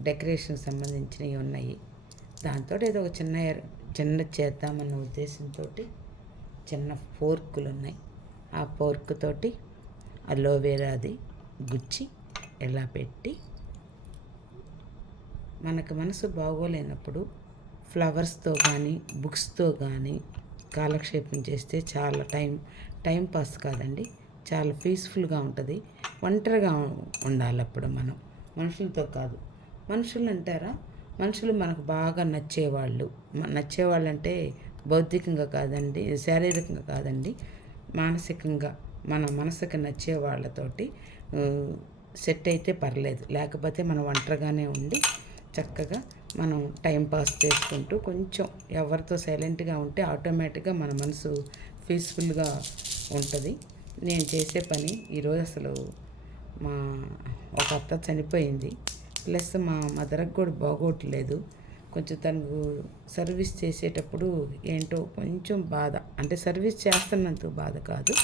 Decoration సంబంధించినవి ఉన్నాయి. దాంతో ఏదో ఒక చిన్న చిన్న చేద్దామన్న ఉద్దేశంతో చిన్న ఫోర్కులు ఉన్నాయి ఆ ఫోర్క్ తోటి అలోవేరాది గుచ్చి ఎలా పెట్టి మనకు మనసు బాగోలేనప్పుడు ఫ్లవర్స్తో కానీ బుక్స్తో కానీ కాలక్షేపం చేస్తే చాలా టైం టైం పాస్ కాదండి. చాలా పీస్ఫుల్గా ఉంటుంది. ఒంటరిగా ఉండాలి అప్పుడు మనం. మనుషులతో కాదు. మనుషులు అంటారా మనుషులు మనకు బాగా నచ్చేవాళ్ళు. నచ్చేవాళ్ళు అంటే బౌద్ధికంగా కాదండి శారీరకంగా కాదండి మానసికంగా మన మనసుకి నచ్చే వాళ్ళతోటి సెట్ అయితే పర్లేదు. లేకపోతే మనం ఒంటరిగానే ఉండి చక్కగా మనం టైం పాస్ చేసుకుంటూ కొంచెం ఎవరితో సైలెంట్గా ఉంటే ఆటోమేటిక్గా మన మనసు పీస్ఫుల్గా ఉంటుంది. నేను చేసే పని ఈరోజు అసలు మా ఒక అత్త చనిపోయింది. ప్లస్ మా మదర్కి కూడా బాగోట్లేదు. కొంచెం తనకు సర్వీస్ చేసేటప్పుడు ఏంటో కొంచెం బాధ. అంటే సర్వీస్ చేస్తున్నంత బాధ కాదు.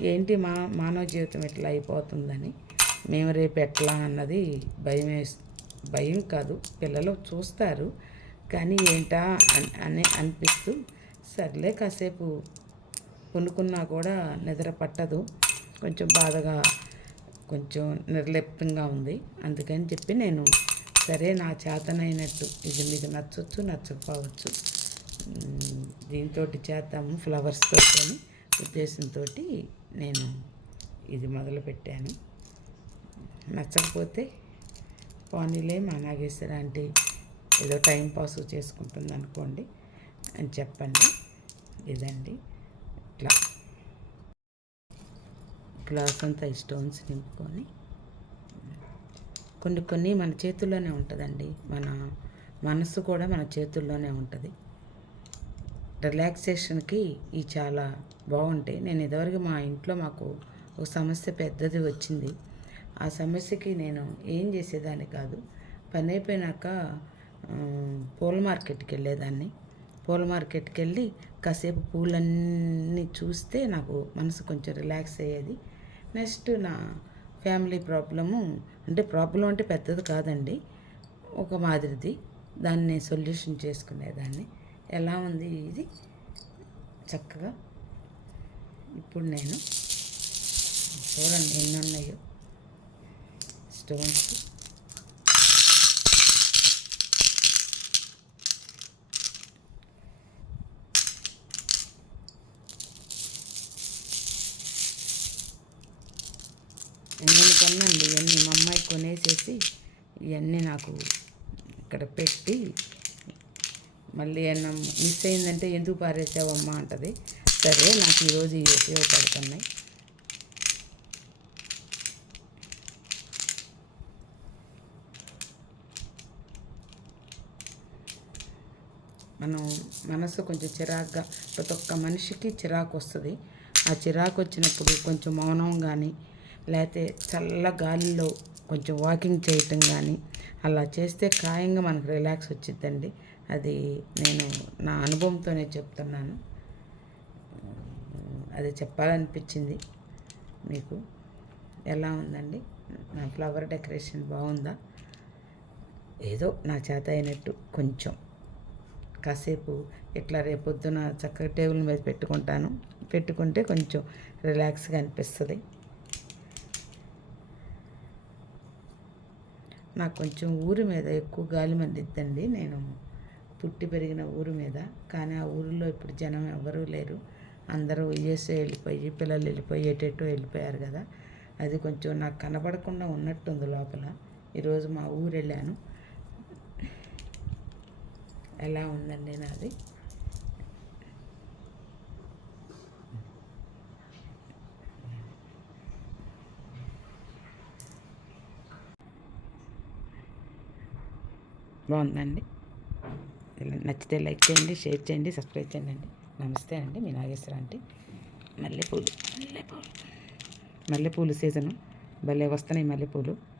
ఏంటి మా మానవ జీవితం ఎట్లా అయిపోతుందని మేము రేపు ఎట్లా అన్నది భయం భయం కాదు. పిల్లలు చూస్తారు. కానీ ఏంటా అని అని అనిపిస్తూ సర్లే కాసేపు కొనుక్కున్నా కూడా నిద్ర పట్టదు. కొంచెం బాధగా కొంచెం నిర్లిప్తంగా ఉంది. అందుకని చెప్పి నేను సరే నా చేతనైనట్టు ఇది మీకు నచ్చవచ్చు నచ్చకపోవచ్చు. దీంతో చేద్దాము ఫ్లవర్స్తో అని ఉద్దేశంతో నేను ఇది మొదలుపెట్టాను. నచ్చకపోతే పోనీలే మా నాగేశ్వర అంటే ఏదో టైం పాస్ చేసుకుంటుంది అనుకోండి అని చెప్పండి. ఇదండి. ఇట్లా. గ్లాస్ అంతా ఈ స్టోన్స్ నింపుకొని కొన్ని కొన్ని మన చేతుల్లోనే ఉంటుందండి. మన మనసు కూడా మన చేతుల్లోనే ఉంటుంది. రిలాక్సేషన్కి ఇవి చాలా బాగుంటాయి. నేను ఇదివరకు మా ఇంట్లో మాకు ఒక సమస్య పెద్దది వచ్చింది. ఆ సమస్యకి నేను ఏం చేసేదాన్ని కాదు. పని అయిపోయినాక పూల మార్కెట్కి వెళ్ళేదాన్ని. పూల మార్కెట్కి వెళ్ళి కాసేపు పూలన్నీ చూస్తే నాకు మనసు కొంచెం రిలాక్స్ అయ్యేది. నెక్స్ట్ నా ఫ్యామిలీ ప్రాబ్లము అంటే ప్రాబ్లం అంటే పెద్దది కాదండి. ఒక మాదిరిది. దాన్ని సొల్యూషన్ చేసుకునేదాన్ని. ఎలా ఉంది ఇది? చక్కగా. ఇప్పుడు నేను చూడండి ఎన్ని ఉన్నాయో. స్టోన్స్. నేను కొన్నాండి ఇవన్నీ మా అమ్మాయి కొనేసేసి ఇవన్నీ నాకు ఇక్కడ పెట్టి మళ్ళీ ఏమన్నా మిస్ అయిందంటే ఎందుకు పారేసావమ్మా అంటది. సరే నాకు ఈరోజు ఇవి ఉపయోగపడుతున్నాయి. మనం మనసు కొంచెం చిరాగ్గా ప్రతి ఒక్క మనిషికి చిరాకు వస్తుంది. ఆ చిరాకు వచ్చినప్పుడు కొంచెం మౌనం కానీ లేకపోతే చల్ల గాలిలో కొంచెం వాకింగ్ చేయటం కానీ అలా చేస్తే ఖాయంగా మనకు రిలాక్స్ వచ్చిద్దండి. అది నేను నా అనుభవంతోనే చెప్తున్నాను. అది చెప్పాలనిపించింది మీకు. ఎలా ఉందండి? నా ఫ్లవర్ డెకరేషన్ బాగుందా? ఏదో నా చేత అయినట్టు కొంచెం. కాసేపు ఇట్లా రేపొద్దున చక్కగా టేబుల్ మీద పెట్టుకుంటాను. పెట్టుకుంటే కొంచెం రిలాక్స్గా అనిపిస్తుంది. నాకు కొంచెం ఊరి మీద ఎక్కువ గాలి మందిద్దండి నేను పుట్టి పెరిగిన ఊరి మీద. కానీ ఆ ఊరిలో ఇప్పుడు జనం ఎవరూ లేరు. అందరూ యుఎస్ఏ వెళ్ళిపోయి పిల్లలు వెళ్ళిపోయి ఎటెటో వెళ్ళిపోయారు కదా. అది కొంచెం నాకు కనబడకుండా ఉన్నట్టుంది లోపల. ఈరోజు మా ఊరు వెళ్ళాను. ఎలా ఉందండి నాది? బాగుందండి. ఇలా నచ్చితే లైక్ చేయండి షేర్ చేయండి సబ్స్క్రైబ్ చేయండి అండి. నమస్తే అండి మీ నాగేశ్వర అంటే మల్లెపూలు మల్లెపూలు. మల్లెపూలు సీజను. భలే వస్తున్నాయి మల్లెపూలు.